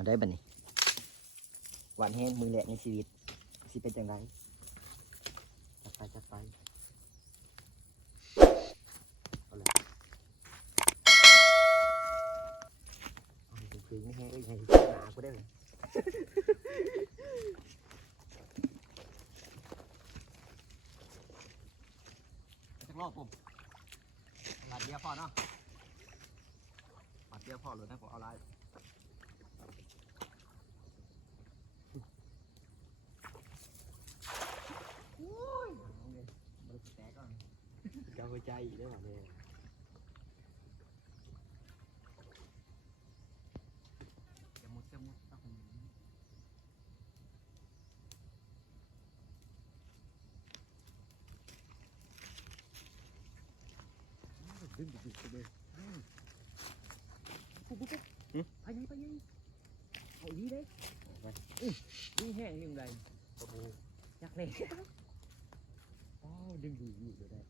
เอาได้บัดนี้หวานแห้งมือแหลกในชีวิตสิเป็นจังไรจัดไปเอาเลยเอาคือไม่แห้งไงหนากูได้เลยจักรอบผมหลาดเดียวพอเนาะหลาดเดียวพอเลยนะผมเอาลายเกาใจอีกได้หรอเนี่ยจะมุดต้องดึงเลยไปยังเอาดีเลยดึงแห้งยังไงอยากเลยอ๋อดึงอยู่เลยได้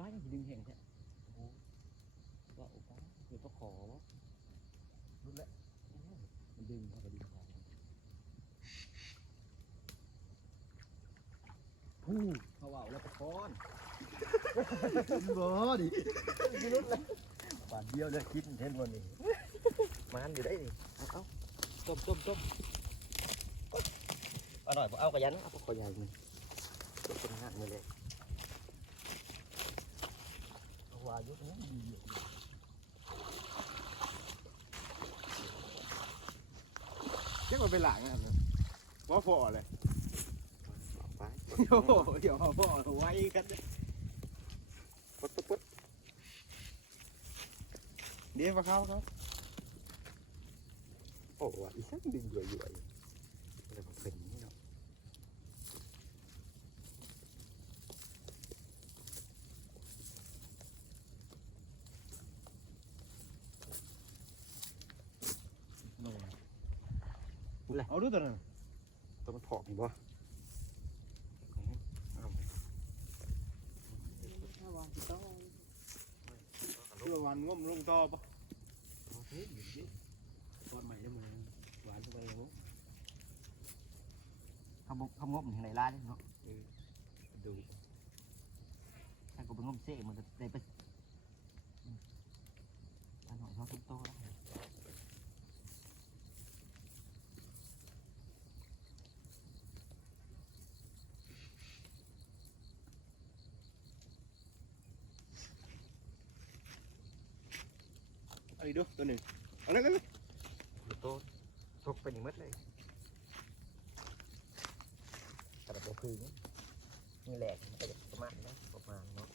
ฟ้ายังดึงแห้งแท้ว่าโอ้ฟ้าเดี๋ยวต้องขอวะรุดแล้วมันดึงเข้าไปดึงของเขาว่าแล้วตะคอนบ่ดิรุดแล้วบาดเดียวเลยคิดเห็นวันนี้มันอยู่ได้ดิเอาต้มอร่อยเอากระยันเอาขอใหญ่มันเป็นหักมือเลยว่ายุคนี้ดีเรียกว่าเป็นหลังอ่ะว่าพอเลยโอ้เดี๋ยวพอไว้กันปุ๊ดเดี๋ยวมาเข้าครับโอ้ว่าอีสักดึงอยู่เลยมันเป็นนี่เนาะเอาดูตัวนั้นตัวมันถอกนี่บ่เพื่อวันงมลงต่อปะตอนใหม่ได้หมดหวานไปเลยเขางบถึงไหนร้านเนาะดูถ้ากูไปงมเซ่มันจะได้ไปอันหน่อยเขาโตแล้วเอาอีกดูตัวหนึ่งเอาเลยโตทกไปนี่มัดเลยแต่แบบคือนี่แหลกมันจะประมาณนี้ประมาณเนาะ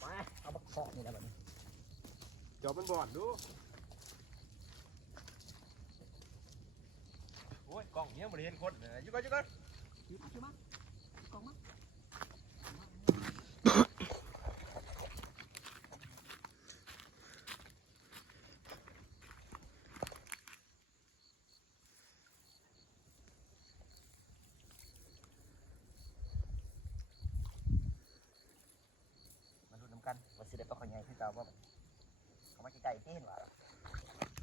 ไปเอาบักเคาะนี่แหละแบบนี้จอบมันบอดดูโอ้ยกล้องเนี้ยมันเห็นคนยุกันมากล้องมากันว่าสิได้ต้องขยายขึ้นเก่าว่าเขามาไกลๆที่เห็นว่า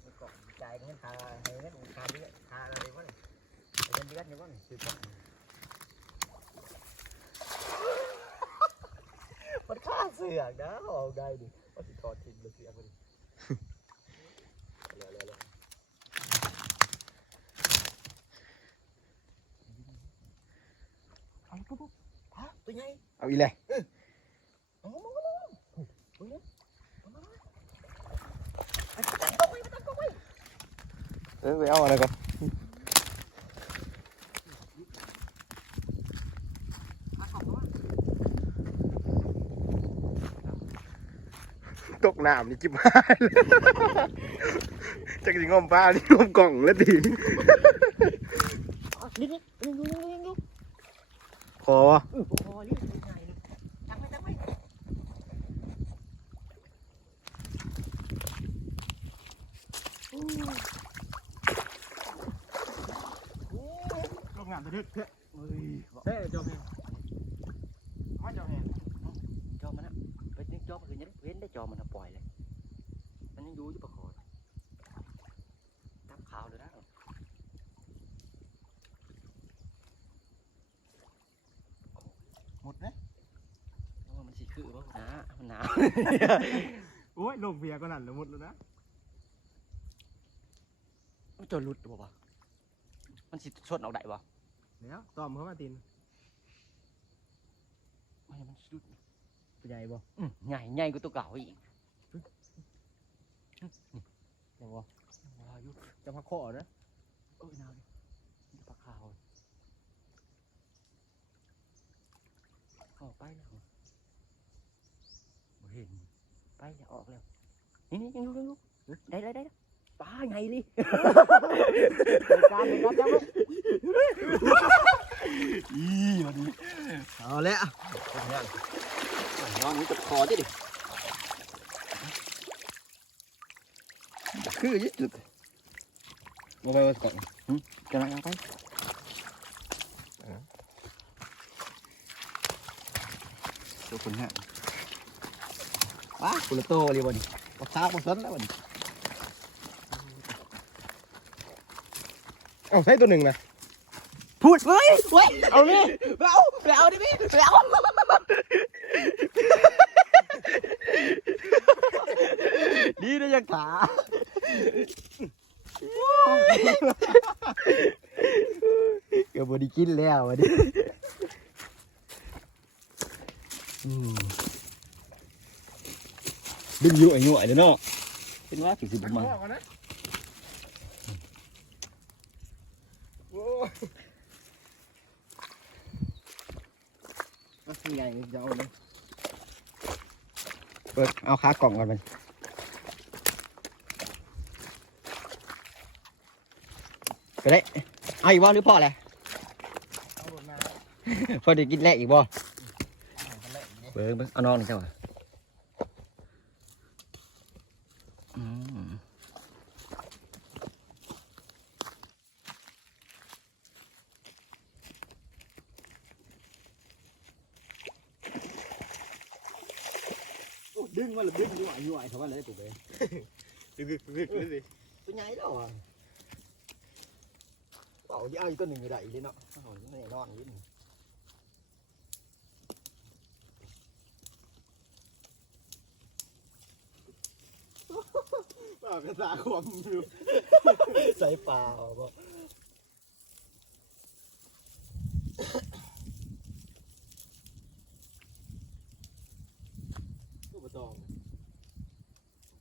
ไอ้กล่องใจเงินคาให้เงินคาเยอะคาอะไรวะเนี่ยเงินเดือนอยู่วะเนี่ยคือกล่องมันฆ่าเสือกนะเอาได้ดิว่าสิถอดทิ้งเลยเสือกมันเลยเอาปุ๊บฮะตัวใหญ่เอาอีเลยไปเอาอะไรกันตกน้ำนี่จิบหายเลยจะกินงมปลาที่งมกล่องแล้วดินี่คอวะคอนี่ตัวใหญ่เลยจังไปลงงานตัวดึกเถอะเฮ้ยจอมเองไม่จอมเองจอมันนะไปนึกจอมันคือยังเว้นได้จอมันปล่อยเลย โอ้ยลงเบียร์ก็นั่นละมุดแล้วนะ มันจะหลุดบ่วะมันสิชดออกได้บ่ แล้วตอมเขามาติน มันสิหลุด ตัวใหญ่บ่ ใหญ่กว่าตัวเก่าอีก ยังบ่ ว้าอยู่ จะพักคอนะ นาวดิปลาขาวออกไปแล้วบ่เห็นไปอย่าออกแล้วนี่ยังลุกได้ปลาไงลิ การจับลูกมาดิเอาแล้ว นอนนี่ตะคอดิคือยึดจุด บ่ไปว่าก่อน กำลังเอาไป ตัวคนฮะว้ากุลโตเลยวันนี้ปลาขาวปลาสนแล้ววันนี้เอาใส่ตัวหนึ่งนะ พูดเฮ้ย เอานี่ ไปเอาดิพี่ไปเอา ดีนะยังขา เกือบบไดีกินแล้ววันนี้ดึงยุ่ยยุ่ยเลยเนาะ เป็นว่าถึงสิบมา ใหญ่จะเอาเลย เปิดเอาขากล่องก่อนไปไปได้เอาอีกบ่หรือพอแหละ เอาหมดมา พอได้กินแรกอีกบ่เบิ่งเอาน้องนี่ใช่ป่ะดึงมาหรือดึงยุ่ยยุ่ยเท่านั้นเลยกูไปดึกสิตัวใหญ่แล้วอ่ะเป่าที่เอาอีกตัวหนึ่งอยู่ไหนเลยเนาะโอ้ยไม่นอนนิดนึงเปล่ากระสาความอยู่ใส่เปล่าบ่ลูกบะตอง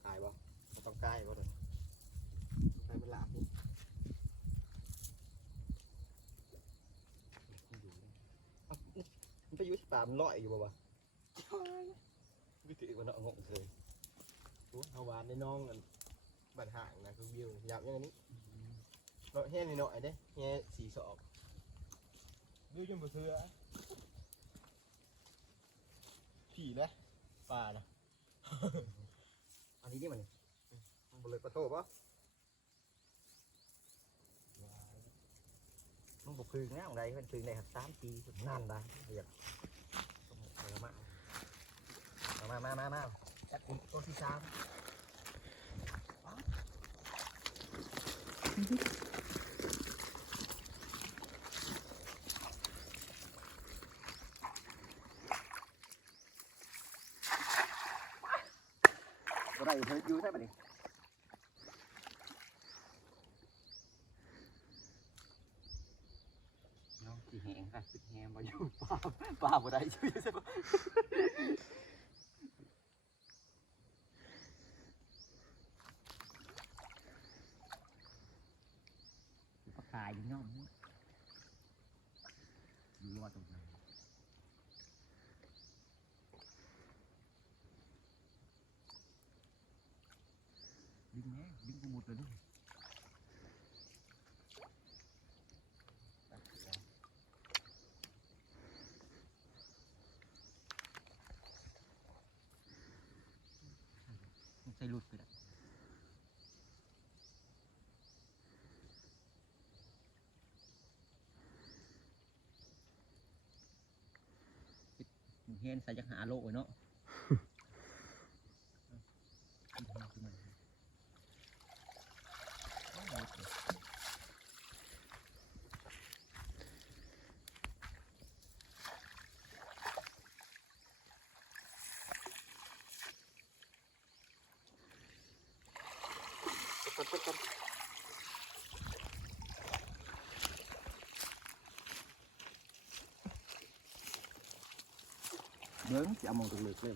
กายบ่ต้องกายบ่เลยกายมันหลาบนี่มันไปอยู่ที่ป่ามันลอยอยู่บ่วะวิธีมันเอางงเลยโอ้เอาหวานในน้องกันบัดห่างนะคือวิวอยากอย่างนี้เนาะแห้งนิดหน่อยเด้แห้งสีสอบวิวจนบ่เสือผีนะป่านะ อันนี้นี่มัน บ่เลยปะโถปะ มันบุกพึ่งนะของใดมันพึ่งได้ครับ3 ปีนานได้เรียกมาจัดตัวที่3ก็ได้อยู่ใช่ปะนี่น้องที่แหงค่ะปิดแหงมาอยู่ปลาบ่ได้ช่วยใช่ปะปลาขายอยู่น้องอยู่รอดตรงนั้นดึงแม่ดึงกูหมดเลยดิใส่หลุดไปแล้วเห็นใส่จักหาโลกเนาะ เบิ้งจะเอามองตรงเล็กเลย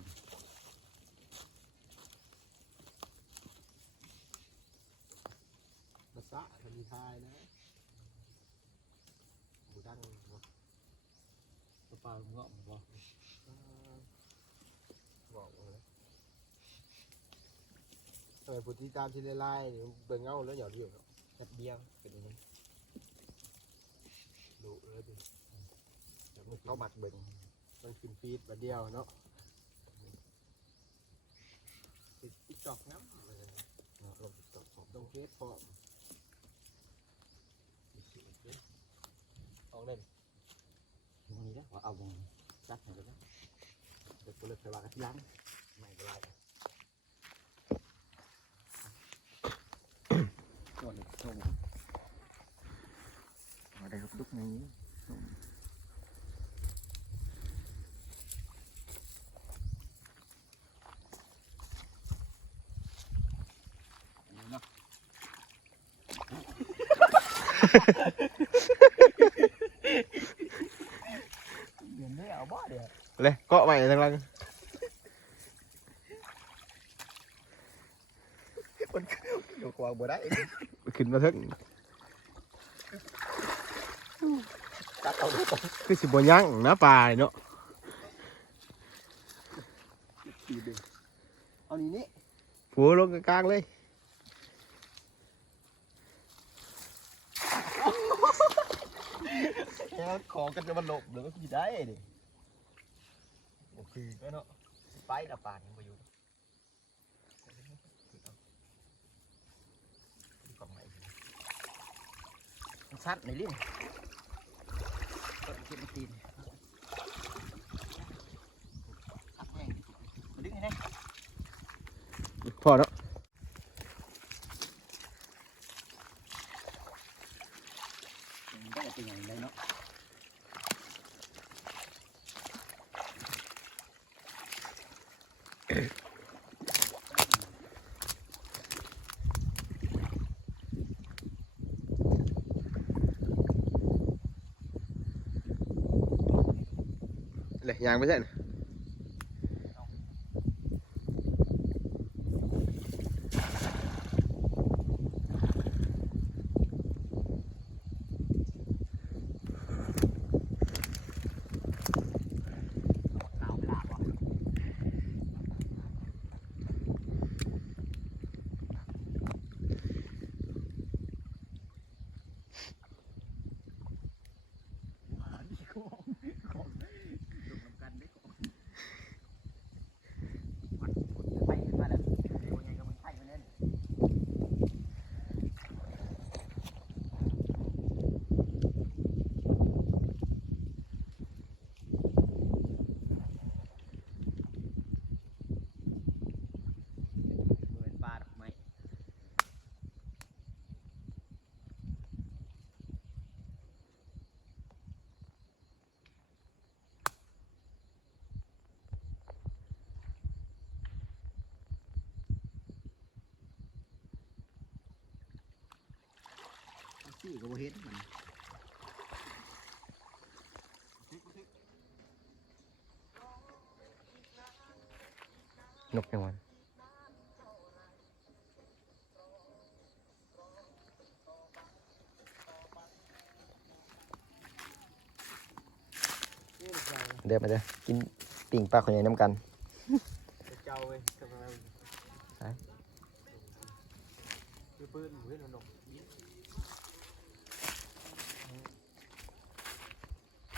ภาษาทำมีทายนะบูดังบ่ ปลาเงาะบ่ บอกเลยทำไมผู้ที่ตามที่ไล่เบิ่งเงาแล้วหยอดเดียวเนาะ แป๊บเดียวเป็นอย่างนี้ ดูเลยดิเข้าหมักเบิ่งมันกินฟีดมาเดียวเนาะติดติ๊กจอกน้ำเลยลงติ๊กจอกลงเฟซพร้อมเอาเล่น ตรงนี้แล้วเอาวงจัดให้กันแล้วเดี๋ยวกูเลิกไปว่ากันทีหลัง ไม่เป็นไร ก่อนเลยส่งเอาได้ลุกในนี้ส่งอันนี้เนาะ เดี๋ยวนี้เอาบ่เดี๋ยว เลยเกาะใหม่ทางหลัง เดี๋ยวกวางบ่ได้ ขึ้นมาเถอะ ตัดเอาด้วยก่อน คือสิบ่ยั้งนะปลาเนาะ ตีดึงเอานี่นี่ หัวลงกลางๆเลย แล้วของกันจะมาหลบเดี๋ยวก็ขี่ได้ดิโอเคก็เนาะไปละป่านยังมาอยู่กล่องใหม่ชัดในลิ้นก็กินตีนอัดแห้งมาดึงให้ได้ พอแล้ว ได้เป็นอย่างไรเนาะ เลยยางไม่ใช่นะ เอาเวลาว่ะของลงกันได้ก่อนไปมาแล้วตัวใหญ่ก็มันไข่มาเล่นเหมือนปลาดอกไม้ชื่อก็บ่เห็นมัน นกยังวัน เดี๋ยวมาเด้อกินปิ่งปลาขยายน้ำกัน เจ้าเว้ยทำไม ใช่ คือปืนหมูให้หนก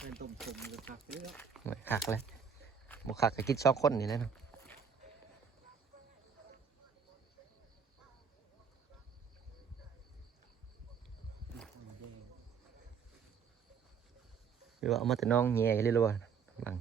เป็นต้มๆเลยครับเนื้อ ไม่คักเลยบุคักก็กิน2 คนนี่แหละเนาะหรือว่าเอามาแต่น้องแง่เลยหรือเปล่าหลัง